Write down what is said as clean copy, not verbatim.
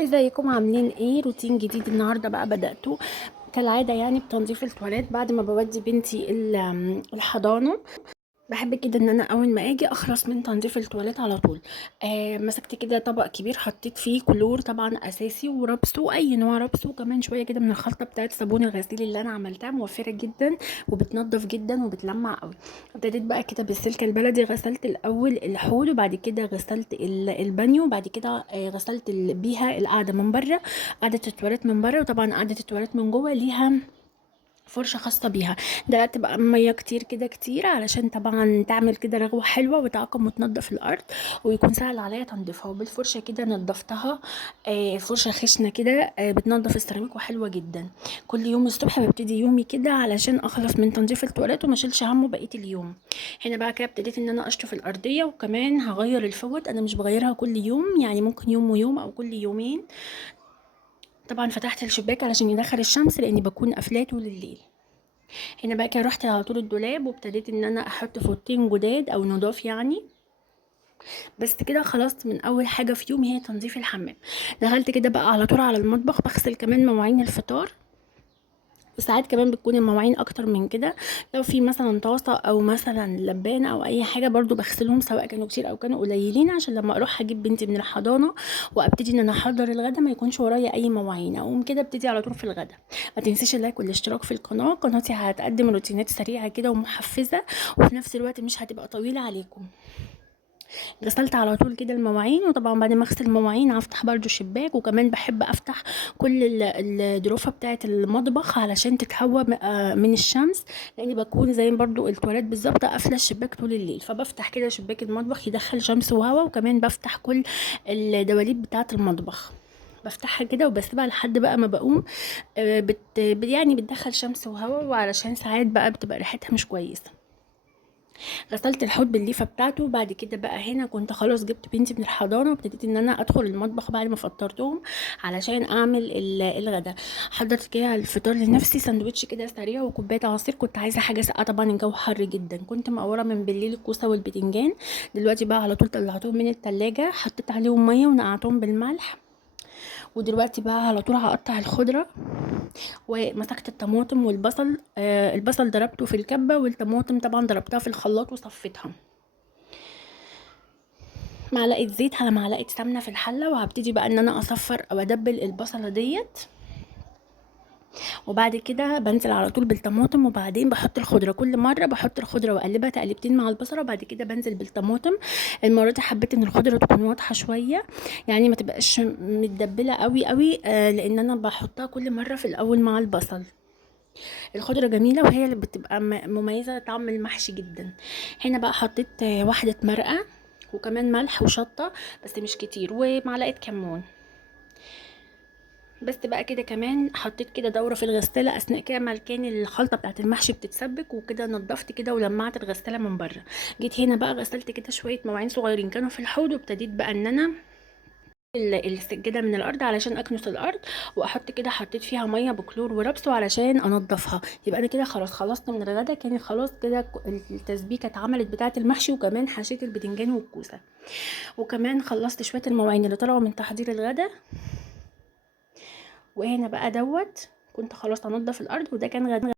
ازيكم عاملين ايه؟ روتين جديد النهارده بقى بدأته كالعادة، يعني بتنظيف التواليت بعد ما بودي بنتي الحضانة. بحب كده ان انا اول ما اجي اخلص من تنظيف التواليت على طول. مسكت كده طبق كبير، حطيت فيه كلور طبعا اساسي وربسو، اي نوع ربسو، وكمان شويه كده من الخلطه بتاعت صابون الغسيل اللي انا عملتها، موفره جدا وبتنضف جدا وبتلمع قوي. ابتديت بقى كده بالسلك البلدي، غسلت الاول الحوض وبعد كده غسلت البانيو، وبعد كده غسلت بيها القعده من بره، قعده التواليت من بره، وطبعا قعده التواليت من جوه ليها فرشة خاصة بيها. دلقت بقى مية كتير كده كتير علشان طبعا تعمل كده رغوة حلوة وتعقم وتنضف الأرض، ويكون سهل عليا تنظيفها. وبالفرشة كده نضفتها. فرشة خشنة كده، بتنضف السيراميك وحلوة جدا. كل يوم الصبح ببتدي يومي كده علشان أخلص من تنظيف التواليت وما اشيلش همه بقية اليوم. هنا بقى كده ابتديت ان انا اشطف الارضيه، وكمان هغير الفوط. انا مش بغيرها كل يوم، يعني ممكن يوم ويوم او كل يومين. طبعا فتحت الشباك علشان يدخل الشمس لاني بكون قافلاه طول الليل. هنا بقى كده رحت على طول الدولاب وابتديت ان انا احط فوطين جداد او نضاف يعني. بس كده خلصت من اول حاجه في يومي، هي تنظيف الحمام. دخلت كده بقى على طول على المطبخ، بغسل كمان مواعين الفطار، وساعات كمان بتكون المواعين اكتر من كده. لو في مثلا طاسه او مثلا لبانه او اي حاجه برضو بغسلهم، سواء كانوا كتير او كانوا قليلين، عشان لما اروح اجيب بنتي من الحضانه وابتدي ان انا احضر الغدا ما يكونش ورايا اي مواعين. اقوم كده ابتدي على طول في الغدا. ما تنسيش اللايك والاشتراك في القناه، قناتي هتقدم روتينات سريعه كده ومحفزه، وفي نفس الوقت مش هتبقى طويله عليكم. غسلت على طول كده المواعين، وطبعا بعد ما اغسل المواعين هفتح برضو الشباك، وكمان بحب افتح كل الدروفه بتاعه المطبخ علشان تتهوى من الشمس، لاني بكون زي برضو التواليت بالظبط قافله الشباك طول الليل، فبفتح كده شباك المطبخ يدخل شمس وهواء، وكمان بفتح كل الدواليب بتاعه المطبخ. بفتحها كده وبسيبها لحد بقى ما بقوم. يعني بتدخل شمس وهواء، وعلشان ساعات بقى بتبقى ريحتها مش كويسه. غسلت الحوض بالليفه بتاعته. بعد كده بقى هنا كنت خلاص جبت بنتي من الحضانه، وابتديت ان انا ادخل المطبخ بعد ما فطرتهم علشان اعمل الغدا. حضرت كده الفطار لنفسي، ساندوتش كده سريع وكوبايه عصير. كنت عايزه حاجه ساقعه، طبعا الجو حر جدا. كنت مقوره من بالليل الكوسه والبتنجان، دلوقتي بقى على طول طلعتهم من التلاجة، حطيت عليهم ميه ونقعتهم بالملح. ودلوقتي بقى على طول هقطع الخضره. ومسكت الطماطم والبصل، البصل ضربته في الكبة، والطماطم طبعا ضربتها في الخلاط وصفيتها. معلقة زيت على معلقة سمنة في الحلة، وهبتدي بقى ان انا اصفر او ادبل البصلة ديت. وبعد كده بنزل على طول بالطماطم، وبعدين بحط الخضرة. كل مرة بحط الخضرة واقلبها تقلبتين مع البصلة، وبعد كده بنزل بالطماطم. المرة دي حبيت ان الخضرة تكون واضحة شوية، يعني ما تبقاش متدبلة قوي قوي، لان انا بحطها كل مرة في الاول مع البصل. الخضرة جميلة، وهي اللي بتبقى مميزة طعم المحشي جدا. هنا بقى حطيت واحدة مرقة، وكمان ملح وشطة بس مش كتير، ومعلقة كمون. بس بقى كده كمان حطيت كده دورة في الغسالة اثناء كده ما كان الخلطة بتاعت المحشي بتتسبك، وكده نضفت كده ولمعت الغسالة من بره. جيت هنا بقى غسلت كده شوية مواعين صغيرين كانوا في الحوض، وابتديت بقى ان انا السجادة من الأرض علشان أكنس الأرض، وأحط كده، حطيت فيها مية بكلور ورابسو علشان أنضفها. يبقى أنا كده خلاص خلصت من الغدا، كان خلاص كده التسبيكة اتعملت بتاعة المحشي، وكمان حشيت البتنجان والكوسة، وكمان خلصت شوية المواعين اللي طلعوا من تحضير الغدا. وهنا بقى دوت كنت خلاص هنضف الأرض، وده كان غدا.